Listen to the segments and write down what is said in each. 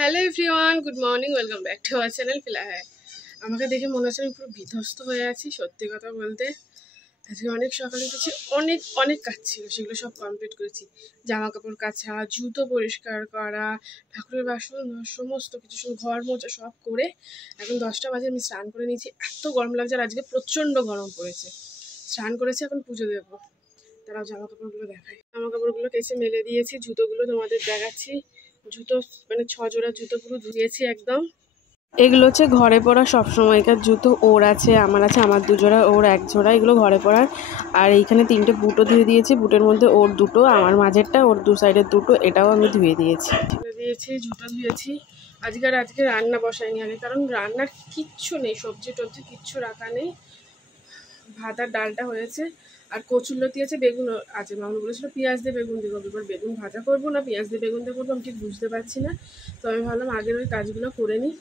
Hello everyone, good morning, welcome back to our channel ফিলা হ্যায়। আমাকে দেখে মনে হচ্ছে আমি পুরো বিধ্বস্ত হয়ে আছি। সত্যি কথা বলতে আজকে অনেক সকালে উঠেছি, অনেক অনেক কাজ ছিল, সেগুলো সব কমপ্লিট করেছি। জামা কাপড় কাচা, জুতো পরিষ্কার করা, ঠাকুরের বাসন, সমস্ত কিছু, ঘর মোছা সব করে এখন 10টা বাজে। আমি স্নান করে নিয়েছি, এত গরম লাগছে আর আজকে প্রচণ্ড গরম পড়েছে। স্নান করেছি, এখন পুজো দেবো। তারাও জামা কাপড়গুলো দেখায়। জামা কাপড়গুলো কেচে মেলে দিয়েছি, জুতোগুলো তোমাদের দেখাচ্ছি। জুতো মানে 6 জোড়া জুতো পুরো ধুয়েছি একদম। এগুলো হচ্ছে ঘরে পরা সবসময়কার জুতো। ওর আছে, আমার আছে, আমার 2 জোড়া, ওর 1 জোড়া, এগুলো ঘরে পরার। আর এইখানে 3টে বুটও ধুয়ে দিয়েছি। বুটের মধ্যে ওর 2টো, আমার মাঝেরটা, ওর 2 সাইডের 2টো, এটাও আমি ধুয়ে দিয়েছি। জুতো ধুয়েছি। আজকে রান্না বসাইনি আগে, কারণ রান্নার কিচ্ছু নেই, সবজি টবজি কিচ্ছু রাখা নেই। ভাত আর ডালটা হয়েছে, আর কচুরলতি আছে, বেগুন আছে। মামা বলেছিল পেঁয়াজ দিয়ে বেগুন দিয়ে করবো, এবার বেগুন ভাজা করবো না পেঁয়াজ দিয়ে বেগুন দিয়ে করবো আমি ঠিক বুঝতে পারছি না। তো আমি ভাবলাম আগের ওই কাজগুলো করে নিই।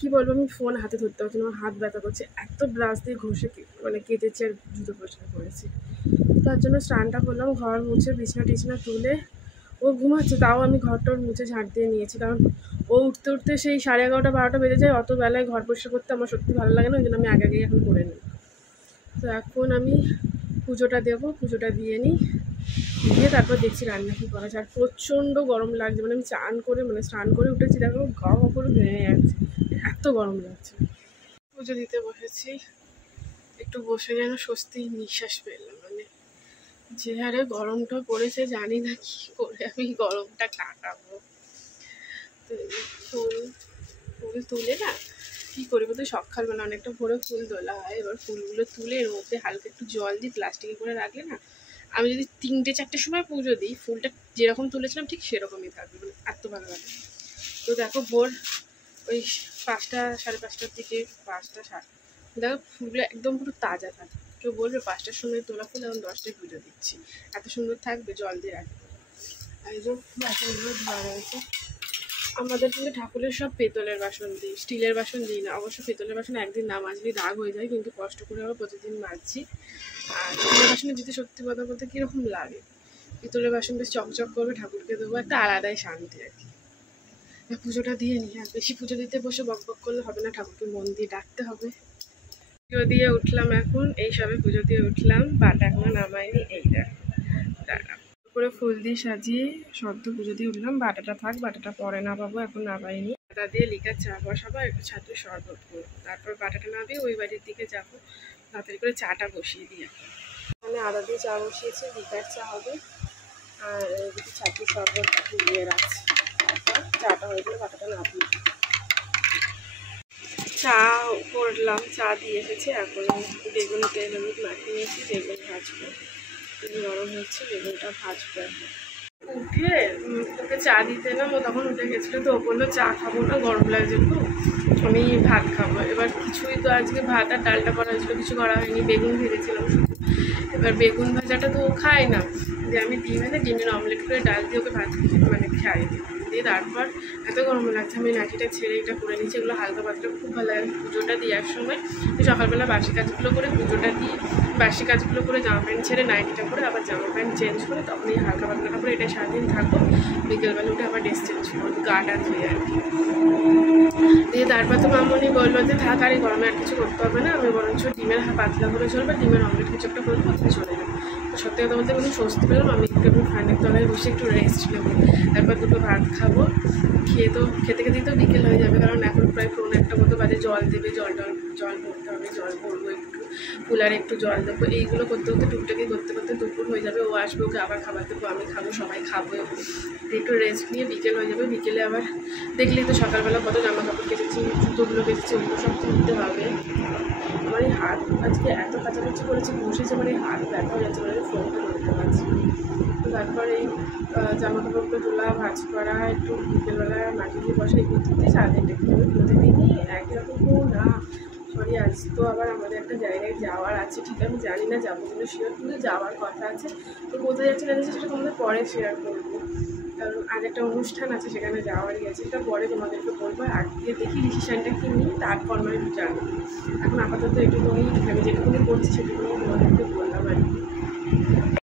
কী বলবো, আমি ফোন হাতে ধরতে পারছি না, আমার হাত ব্যথা করছে, এত ব্রাশ দিয়ে ঘষে মানে কেটেছি আর জুতো পরিষ্কার করেছি। তার জন্য স্নানটা করলাম, ঘর মুছে বিছনা টিছনা তুলে। ও ঘুমাচ্ছে, তাও আমি ঘরটার মুছে ঝাড় দিয়ে নিয়েছি, কারণ ও উঠতে উঠতে সেই 11:30 12টা বেজে যায়। অত বেলায় ঘর পরিষ্কার করতে আমার সত্যি ভালো লাগে না, ওই জন্য আমি আগে এখন করে নিই। তো এখন আমি পুজোটা দেবো, পুজোটা দিয়ে নিই, দিয়ে তারপর দেখছি রান্না কী করা যায়। আর প্রচণ্ড গরম লাগছে, মানে আমি স্নান করে উঠেছি, দেখো গা করে ভেঙে যাচ্ছে, এত গরম লাগছে। পুজো দিতে বসেছি, একটু বসে যেন স্বস্তি নিঃশ্বাস পেলাম। মানে যে হারে গরমটা পড়েছে, জানি না কি করে আমি গরমটা কাটাবো। তো ফুল তুলে না কী করি বলতে, সকালবেলা অনেকটা ভোরে ফুল তোলা হয়। এবার ফুলগুলো তুলে এর মধ্যে হালকা একটু জল দিয়ে প্লাস্টিকে করে রাখলে না, আমি যদি 3টে 4টের সময় পুজো দিই, ফুলটা যেরকম তুলেছিলাম ঠিক সেরকমই থাকবে, মানে এত ভালো লাগে। তো দেখো ভোর ওই 5টা 5:30টার দিকে, 5টা 7, দেখো ফুলগুলো একদম পুরো তাজা থাকে। কেউ বলবে 5টার সময় তোলা ফুল, এখন 10টায় পুজো দিচ্ছি, এত সুন্দর থাকবে, জল দিয়ে রাখবে। আর এই যে বাসনগুলো ধোয়া রয়েছে। আমাদের কিন্তু ঠাকুরের সব পেতলের বাসন দিই, স্টিলের বাসন দিই না। অবশ্য পেতলের বাসন একদিন না মাজলেই রাগ হয়ে যায়, কিন্তু কষ্ট করে আবার প্রতিদিন মাজছি। আর স্টিলের বাসনে দিতে সত্যি কথা বলতে কীরকম লাগে, পিতলের বাসন বেশ চকচক করবে, ঠাকুরকে দেবো, একটা আলাদাই শান্তি আর কি। পুজোটা দিয়ে নিই, আর বেশি পুজো দিতে বসে বক বক করলে হবে না, ঠাকুরকে মন দিয়ে ডাকতে হবে। পুজো দিয়ে উঠলাম এখন, এই সবে পুজো দিয়ে উঠলাম, বাটা এখনো নামাইনি। এই দাঁড়া করে ফুল দিয়ে সাজিয়ে সদ্য পুজো দিয়ে উঠলাম। বাটাটা থাক, বাটাটা পরে নামাবো, এখন নামাইনি। আদা দিয়ে লিকার চা বসাবো, একটু ছাতুর শরবত করবো, তারপর বাটাটা নামিয়ে ওই বাড়ির দিকে যাবো, তাড়াতাড়ি করে চাটা বসিয়ে দিই। এখানে আদা দিয়ে চা বসিয়েছি, লিকার চা হবে, আর এদিকে ছাতুর শরবত দিয়ে রাখছি। তারপর চাটা হয়ে গেলে বাটাটা নামিয়ে চা করলাম, চা দিয়ে এসেছি। এখন বেগুন তেল হলুদ মাখিয়ে নিয়েছি, বেগুন ভাজবো, গরম হচ্ছে, বেগুনটা ভাজবো। উঠে ওকে চা দিতে এলাম, ও তখন উঠে গেছিলো, তো ও বললো চা খাবো না, গরম লাগছে খুব, আমি ভাত খাবো। এবার কিছুই তো আজকে ভাত আর ডালটা করা হয়েছিলো, কিছু করা হয়নি, বেগুন ভেজেছিলাম শুধু। এবার বেগুন ভাজাটা তো ও খায় না, যে আমি ডিমের অমলেট করে ডাল দিয়ে ওকে ভাত খাই দিয়ে। তারপর এত গরম লাগছে, আমি নাটিটা ছেড়ে এটা করে নিচ্ছি। এগুলো হালকা পাতলা খুব ভালো লাগে। পুজোটা দেওয়ার সময় সকালবেলা বাসি কাজগুলো করে, পুজোটা দিয়ে বাসি কাজগুলো করে, জামা প্যান্ট ছেড়ে নাইটিটা করে আবার জামা প্যান্ট চেঞ্জ করে, তখন এই হালকা পাতলাটা করে এটা সারাদিন থাকবো। বিকেলবেলা উঠে আবার ড্রেস চেঞ্জ করবো, গাটা ধুয়ে আর কি। দিয়ে তারপর তো মামনি বললো যে থাক, আর এই গরমে আর কিছু করতে হবে না, আমি বরঞ্চ ডিমের পাতলা করে চলবে, ডিমের অমলেট কিছু একটা করবো, ওখানে চলে যাবো। তো সত্যি কথা বলতে কোনো স্বস্তি পেলাম। আমি একটু ফ্যানের তলায় বসে একটু রেস্ট নেবো, তারপর 2টো ভাত খাবো। খেতে খেতেই তো বিকেল হয়ে যাবে, কারণ এখন প্রায় 1:45 মতো বাজে। জল দেবে, জল ভরতে হবে, জল ভরবো, একটু কুলারে একটু জল দেবো, এইগুলো করতে টুকটাকি করতে করতে দুপুর হয়ে যাবে। ও আসবে, ওকে আবার খাবার দেবো, আমি খাবো, সবাই খাবো, একটু রেস্ট নিয়ে বিকেল হয়ে যাবে। বিকেলে আবার দেখলেই তো সকালবেলা কত জামা কাপড় কেটেছি, জুতোগুলো কেটেছি, ওগুলো সব তুলতে হবে। আমার এই হাত আজকে এত কাছাকাছি করেছি, বসেছে, আমার এই হাত ব্যথা হয়ে যাচ্ছে, মানে ফোনটা ধরতে পারছি। তো তারপর এই জামা কাপড়গুলো তোলা, ভাঁজ করা, একটু বিকেলবেলা মাটি দিয়ে বসা, এই করতে সারাদিনটা কিন্তু আমি প্রতিদিনই একই রকম না। সরি, আজ তো আবার আমাদের একটা জায়গায় যাওয়ার আছে, ঠিক আমি জানি না যাবো কিন্তু শিওর, কিন্তু যাওয়ার কথা আছে। তো কোথায় যাচ্ছি না যাচ্ছি সেটা তোমাদের পরে শেয়ার করবো, কারণ আজ একটা অনুষ্ঠান আছে, সেখানে যাওয়ারই আছে, এটা পরে তোমাদেরকে বলবো। আগে দেখি ডিসিশানটা কি নিই, তারপর জানবো। এখন আপাতত এটুকুনি, আমি যেটুকুনি করছি সেটুকুনি তোমাদেরকে বললাম আর কি।